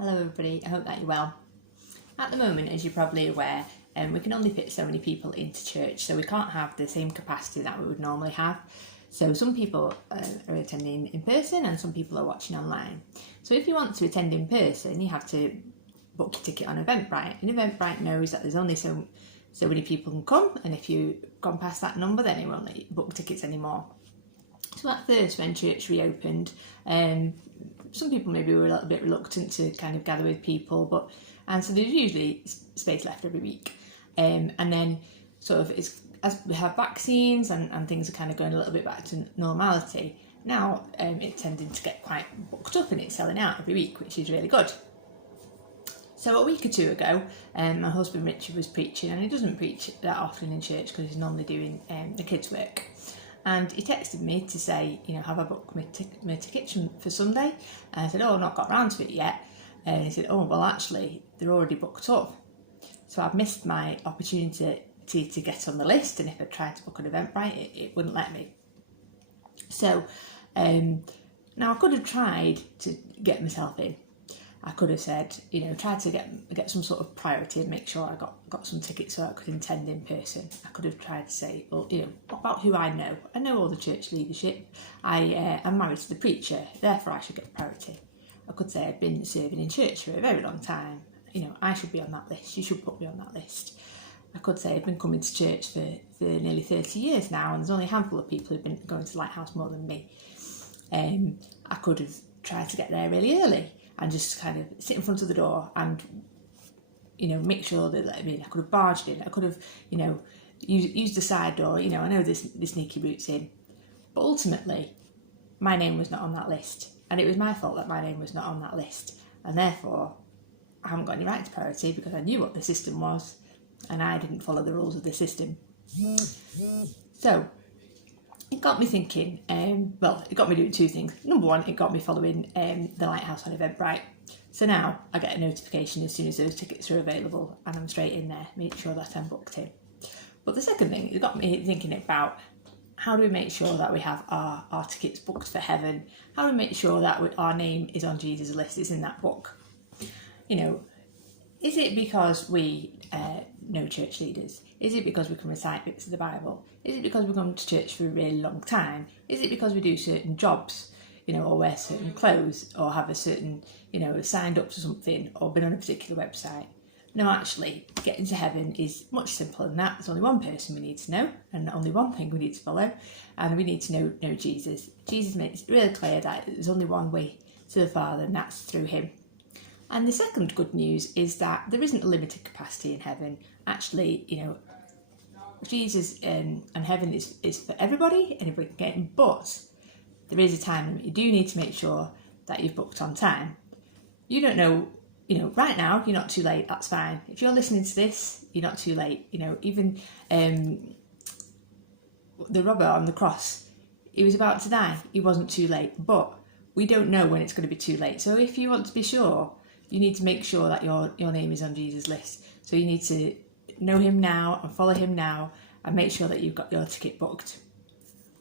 Hello everybody, I hope that you're well. At the moment, as you're probably aware, we can only fit so many people into church, so we can't have the same capacity that we would normally have. So some people are attending in person and some people are watching online. So if you want to attend in person, you have to book your ticket on Eventbrite. And Eventbrite knows that there's only so many people can come, and if you've gone past that number, then it won't let you book tickets anymore. So at first, when church reopened, some people maybe were a little bit reluctant to kind of gather with people, and so there's usually space left every week. And then sort of as we have vaccines and things are kind of going a little bit back to normality, now it's tending to get quite booked up and it's selling out every week, which is really good. So a week or two ago, my husband Richard was preaching, and he doesn't preach that often in church because he's normally doing the kids' work. And he texted me to say, have I booked my tickets for Sunday? And I said, oh, I've not got round to it yet. And he said, oh, well, actually, they're already booked up. So I've missed my opportunity to get on the list. And if I tried to book an Eventbrite, it wouldn't let me. So now I could have tried to get myself in. I could have said, tried to get some sort of priority and make sure I got some tickets so I could attend in person. I could have tried to say, well, what about who I know? I know all the church leadership. I'm married to the preacher, therefore I should get priority. I could say I've been serving in church for a very long time. I should be on that list. You should put me on that list. I could say I've been coming to church for nearly 30 years now, and there's only a handful of people who've been going to Lighthouse more than me. I could have tried to get there really early and just kind of sit in front of the door and, make sure that, I could have barged in. I could have, used the side door. I know the sneaky route's in. But ultimately, my name was not on that list. And it was my fault that my name was not on that list. And therefore, I haven't got any right to priority because I knew what the system was and I didn't follow the rules of the system. So it got me thinking, it got me doing two things. Number one, it got me following the Lighthouse on Eventbrite. So now I get a notification as soon as those tickets are available and I'm straight in there, make sure that I'm booked in. But the second thing, it got me thinking about how do we make sure that we have our tickets booked for heaven? How do we make sure that our name is on Jesus' list, is in that book? Is it because we know church leaders? Is it because we can recite bits of the Bible? Is it because we've gone to church for a really long time? Is it because we do certain jobs, or wear certain clothes, or have a certain, signed up to something, or been on a particular website? No, actually, getting to heaven is much simpler than that. There's only one person we need to know, and only one thing we need to follow, and we need to know Jesus. Jesus makes it really clear that there's only one way to the Father, and that's through him. And the second good news is that there isn't a limited capacity in heaven. Actually, Jesus and heaven is for everybody, anybody can get in, but there is a time limit. You do need to make sure that you've booked on time. You don't know, right now, you're not too late, that's fine. If you're listening to this, you're not too late. Even the robber on the cross, he was about to die, he wasn't too late, but we don't know when it's going to be too late. So if you want to be sure, you need to make sure that your name is on Jesus' list. So you need to know him now and follow him now and make sure that you've got your ticket booked.